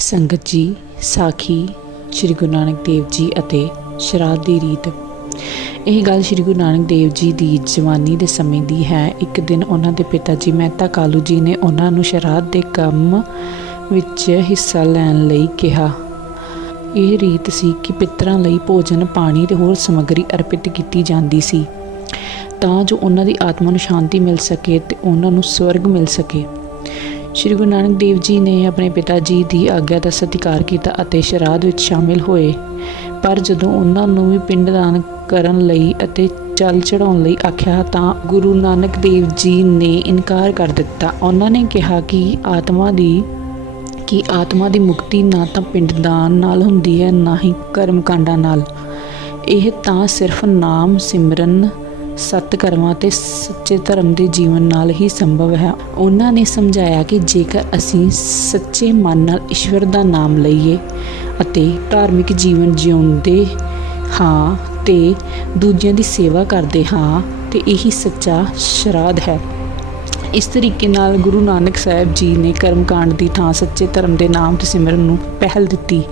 ਸੰਗਤ ਜੀ, ਸਾਖੀ ਸ੍ਰੀ ਗੁਰੂ ਨਾਨਕ ਦੇਵ ਜੀ ਅਤੇ ਸ਼ਰਾਧ ਦੀ ਰੀਤ। ਇਹ ਗੱਲ ਸ੍ਰੀ ਗੁਰੂ ਨਾਨਕ ਦੇਵ ਜੀ ਦੀ ਜਵਾਨੀ ਦੇ ਸਮੇਂ ਦੀ ਹੈ। ਇੱਕ ਦਿਨ ਉਹਨਾਂ ਦੇ ਪਿਤਾ ਜੀ ਮਹਿਤਾ ਕਾਲੂ ਜੀ ਨੇ ਉਹਨਾਂ ਨੂੰ ਸ਼ਰਾਧ ਦੇ ਕੰਮ ਵਿੱਚ ਹਿੱਸਾ ਲੈਣ ਲਈ ਕਿਹਾ। ਇਹ ਰੀਤ ਸੀ ਕਿ ਪਿਤਰਾਂ ਲਈ ਭੋਜਨ, ਪਾਣੀ ਤੇ ਹੋਰ ਸਮੱਗਰੀ ਅਰਪਿਤ ਕੀਤੀ ਜਾਂਦੀ ਸੀ। ਤਾਂ ਜੋ ਉਹਨਾਂ ਦੀ ਆਤਮਾ ਨੂੰ ਸ਼ਾਂਤੀ ਮਿਲ ਸਕੇ ਤੇ ਉਹਨਾਂ ਨੂੰ ਸਵਰਗ ਮਿਲ ਸਕੇ। ਸ਼੍ਰੀ ਗੁਰੂ ਨਾਨਕ ਦੇਵ ਜੀ ਨੇ ਆਪਣੇ ਪਿਤਾ ਜੀ ਦੀ ਆਗਿਆ ਦਾ ਸਤਿਕਾਰ ਕੀਤਾ ਅਤੇ ਸ਼ਰਾਧ ਵਿੱਚ ਸ਼ਾਮਿਲ ਹੋਏ। ਪਰ ਜਦੋਂ ਉਹਨਾਂ ਨੂੰ ਵੀ ਪਿੰਡਦਾਨ ਕਰਨ ਲਈ ਅਤੇ ਜਲ ਚੜਾਉਣ ਲਈ ਆਖਿਆ, ਤਾਂ ਗੁਰੂ ਨਾਨਕ ਦੇਵ ਜੀ ਨੇ ਇਨਕਾਰ ਕਰ ਦਿੱਤਾ। ਉਹਨਾਂ ਨੇ ਕਿਹਾ ਕਿ ਆਤਮਾ ਦੀ, ਕਿ ਆਤਮਾ ਦੀ ਮੁਕਤੀ ਨਾ ਤਾਂ ਪਿੰਡਦਾਨ ਨਾਲ ਹੁੰਦੀ ਹੈ, ਨਾ ਹੀ ਕਰਮ ਕਾਂਡਾਂ ਨਾਲ। ਇਹ ਤਾਂ ਸਿਰਫ ਨਾਮ ਸਿਮਰਨ ਸਤ ਕਰਮਾਂ ਤੇ ਸੱਚੇ ਧਰਮ ਦੇ ਜੀਵਨ ਨਾਲ ਹੀ ਸੰਭਵ ਹੈ। ਉਹਨਾਂ ਨੇ ਸਮਝਾਇਆ ਕਿ ਜੇਕਰ ਅਸੀਂ ਸੱਚੇ ਮਨ ਨਾਲ ਈਸ਼ਵਰ ਦਾ ਨਾਮ ਲਈਏ ਅਤੇ ਧਾਰਮਿਕ ਜੀਵਨ ਜਿਉਂਦੇ ਹਾਂ ਤੇ ਦੂਜਿਆਂ ਦੀ ਸੇਵਾ ਕਰਦੇ ਹਾਂ, ਤੇ ਇਹੀ ਸੱਚਾ ਸ਼ਰਾਧ ਹੈ। ਇਸ ਤਰੀਕੇ ਨਾਲ ਗੁਰੂ ਨਾਨਕ ਸਾਹਿਬ ਜੀ ਨੇ ਕਰਮਕਾਂਡ ਦੀ ਥਾਂ ਸੱਚੇ ਧਰਮ ਦੇ ਨਾਮ ਤੇ ਸਿਮਰਨ ਨੂੰ ਪਹਿਲ ਦਿੱਤੀ।